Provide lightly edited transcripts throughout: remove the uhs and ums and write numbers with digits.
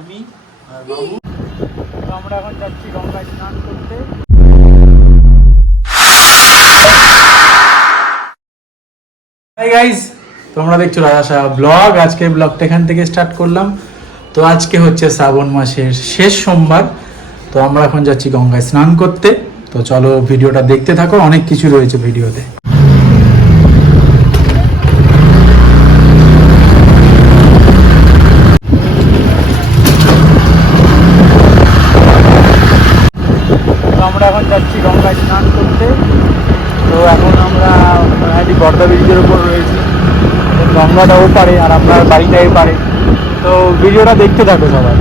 আমি আর বাবু। তো আমরা এখন যাচ্ছি গঙ্গায় স্নান করতে। হাই গাইস, তোমরা দেখছো রাজা ব্লগ। আজকে ব্লগটা এখান থেকে স্টার্ট করলাম। তো আজকে হচ্ছে শ্রাবণ মাসের শেষ সোমবার। তো আমরা এখন যাচ্ছি গঙ্গায় স্নান করতে। তো চলো ভিডিওটা দেখতে থাকো, অনেক কিছু রয়েছে ভিডিওতে। আমরা এখন যাচ্ছি গঙ্গায় স্নান করতে। তো এখন আমরা বর্দা ব্রিজের উপর রয়েছি। গঙ্গাটা ওপারে আর আপনার বাড়িটা এপারে। তো ভিডিওটা দেখতে থাকো সবাই।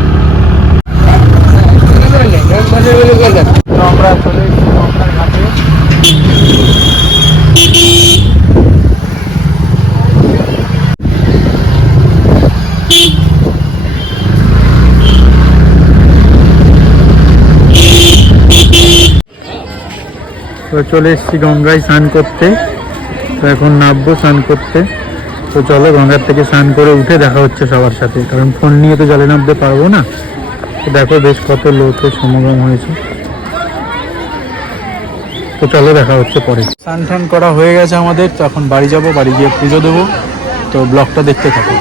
তো আমরা চলে এসেছি গঙ্গার ঘাটে। তো চলে এসেছি গঙ্গায় স্নান করতে। তো এখন নামবো স্নান করতে। তো চলো গঙ্গার থেকে স্নান করে উঠে দেখা হচ্ছে সবার সাথে, কারণ ফোন নিয়ে তো জলে নামতে পারবো না। তো দেখো বেশ কত লোকের সমাগম হয়েছে। তো চলো দেখা হচ্ছে পরে। স্নান টান করা হয়ে গেছে আমাদের। তো এখন বাড়ি যাব, বাড়ি গিয়ে পুজো দেবো। তো ব্লগটা দেখতে থাকো।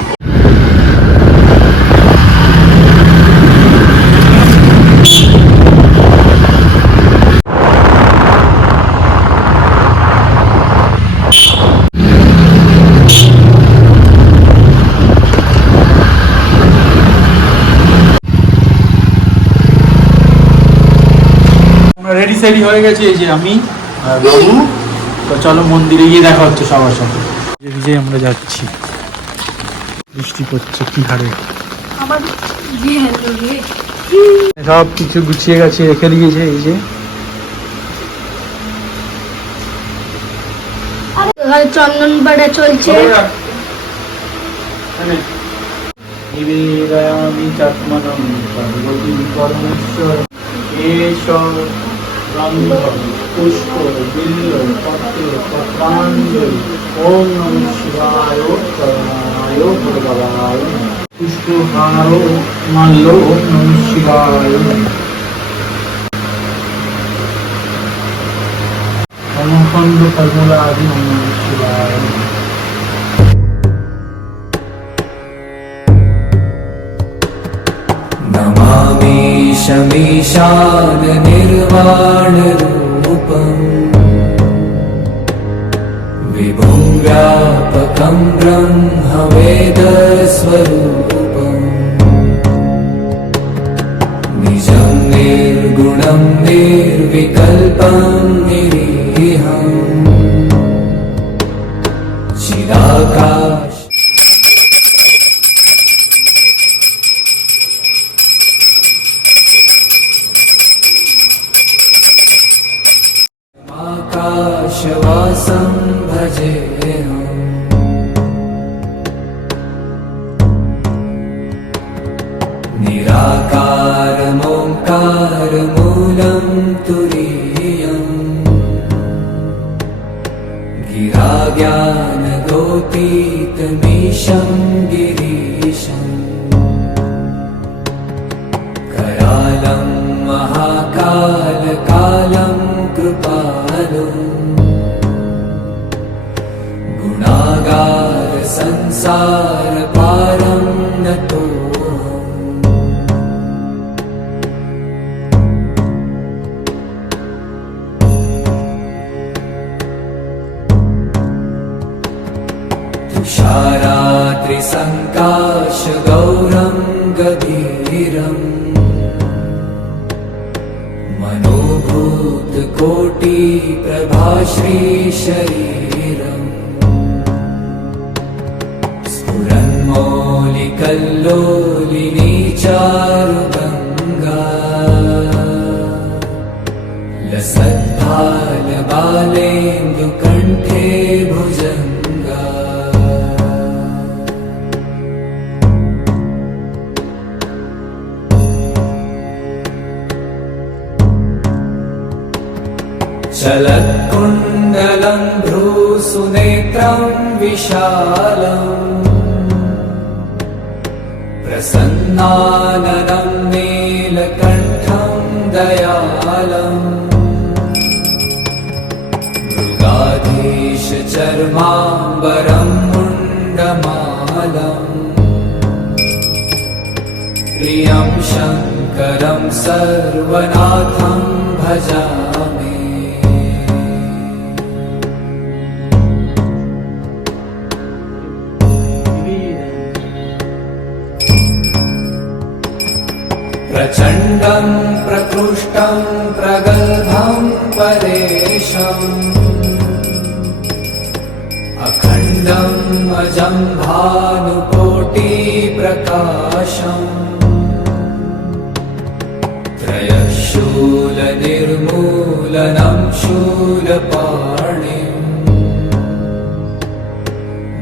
রেডি সেডি হয়ে গেছে, এই যে আমি আর বাবু। তো চলো মন্দিরে গিয়ে দেখা হচ্ছে সবার সাথে। যে আমরা যাচ্ছি, বৃষ্টি পড়ছে কি হারে। সব কিছু গুছিয়ে গেছে, রেখে দিয়েছে। এই যে চন্দন পাড়া চলছে। নিবেদয়ামি চাত্মনম পার্বতী পরমেশ্বর এষব ব্রহ্ম পুষ্প বিল্ল পত্র পত্রাঞ্জলি। ওম নমঃ শিবায় করুণায় ভগবায় পুষ্পহারো মাল্য। ওম নমঃ শিবায়। অমখণ্ড ফলমূলাদি। ওম নমঃ শিবায়। नमामि शमीशान निर्वाण रूपम् विभुं व्यापकं ब्रह्म वेदस्वरूपम् निजं निर्गुणं निर्विकल्पं निरीहम् चिदाकाश। आकाशवासं भजेऽहम् निराकारमोङ्कारमूलं तुरीयम् गिराज्ञानगोतीतमीशं गिरीशम् करालं महाकालकालं कृपालुम् गुणागार संसार पारं नतोऽहम् तुषाराद्रिसङ्काशगौरं गभीरम् मनोभूतकोटिप्रभाश्रीशरीरम् स्फुरन्मौलिकल्लोलिनी चारुगङ्गा लसद्भालबालेन्दुकण्ठे भुजङ्गा चलत्कुण्डलं भ्रूसुनेत्रं विशालम् प्रसन्नाननं नीलकण्ठं दयालम् मृगाधीशचर्माम्बरं मुण्डमालम् प्रियं शङ्करं सर्वनाथं भजामि प्रचण्डं प्रकृष्टं प्रगल्भं परेशम् अखण्डम् अजं भानुकोटिप्रकाशम् त्रयशूलनिर्मूलनं शूलपाणिम्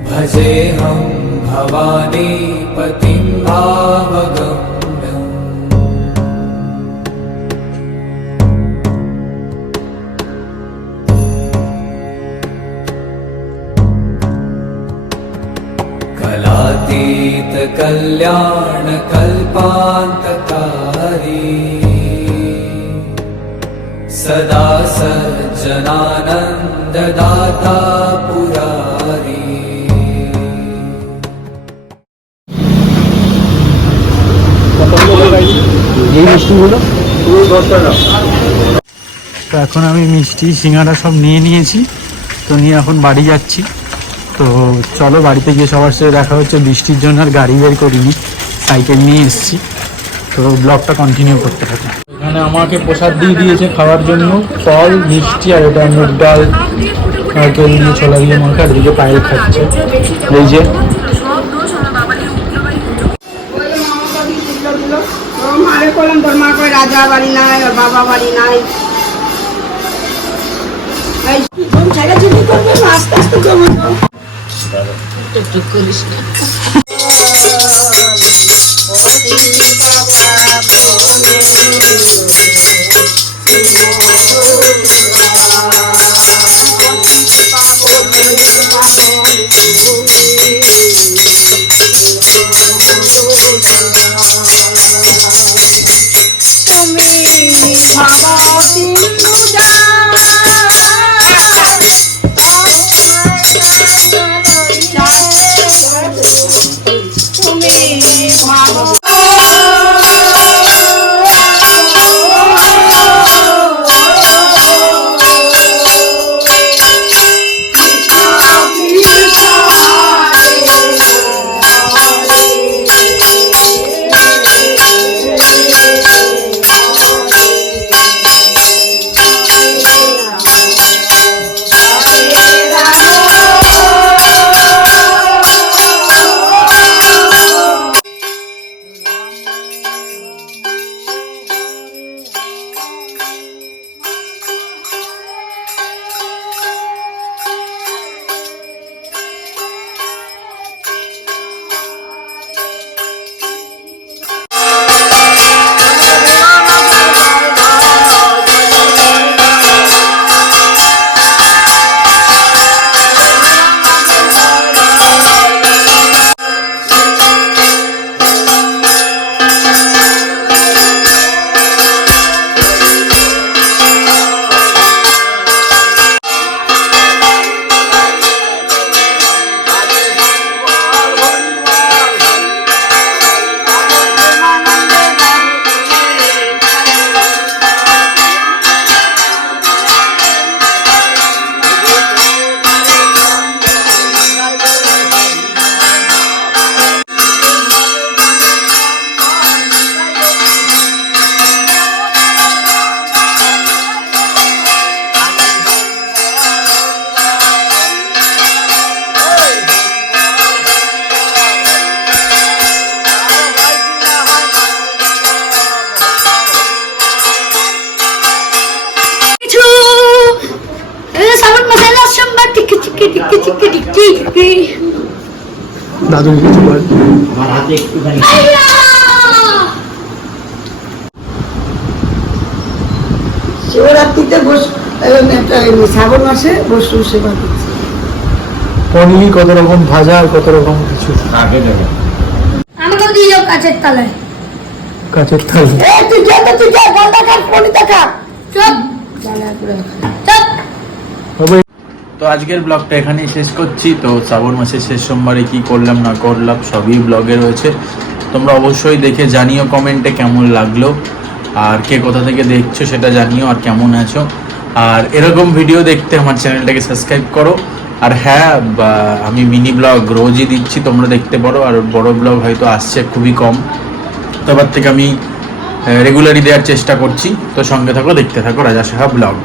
भजेऽहं भवानीपतिं भावगम्यम् कलातीत कल्याण कल्पान्तकारी सदा सज्जनानन्ददाता पुरारी এই মিষ্টিগুলো তো এখন আমি মিষ্টি সিঙ্গারা সব নিয়ে নিয়েছি, তো নিয়ে এখন বাড়ি যাচ্ছি। তো চলো বাড়িতে গিয়ে সবার সাথে দেখা হচ্ছে। বৃষ্টির জন্য আর গাড়ি বের করিনি, সাইকেল নিয়ে এসেছি। তো ব্লগটা কন্টিনিউ করতে থাকি। এখানে আমাকে প্রসাদ দিয়ে দিয়েছে খাওয়ার জন্য, ফল মিষ্টি আর এটা মুগ ডাল নারকেল দিয়ে ছোলা দিয়ে মাখা, আর দিকে পায়েল খাচ্ছে। এই যে মারে করলাম, তোর মা কয় রাজা বাড়ি নাই, ওর বাবা বাড়ি নাই। ছেড়াছুটি করবে, আস্তে আস্তে করবো। দাদু কিছু বল। শিবরাত্রিতে শ্রাবণ মাসে বসু সেবা করছে। পনির কত রকম ভাজা আর কত রকম কিছু। আমাকেও দিয়ে যাও কাছের তলায়। কাছের থাল এই তুই যা গান দেখা ফোনই দেখা চুপ চুপ। তো আজকের ব্লগটা এখানেই শেষ করছি। তো শ্রাবণ মাসের শেষ সোমবারে কি করলাম না করলাম সবই ব্লগে রয়েছে। তোমরা অবশ্যই দেখে জানিও কমেন্টে কেমন লাগলো, আর কে কোথা থেকে দেখছো সেটা জানিও, আর কেমন আছো। আর এরকম ভিডিও দেখতে আমার চ্যানেলটাকে সাবস্ক্রাইব করো। আর হ্যাঁ, আমি মিনি ব্লগ রোজই দিচ্ছি, তোমরা দেখতে পারো। আর বড় ব্লগ হয়তো আসছে খুবই কম, তারপর থেকে আমি রেগুলারই দেওয়ার চেষ্টা করছি। তো সঙ্গে থাকো, দেখতে থাকো রাজা সাহা ব্লগ।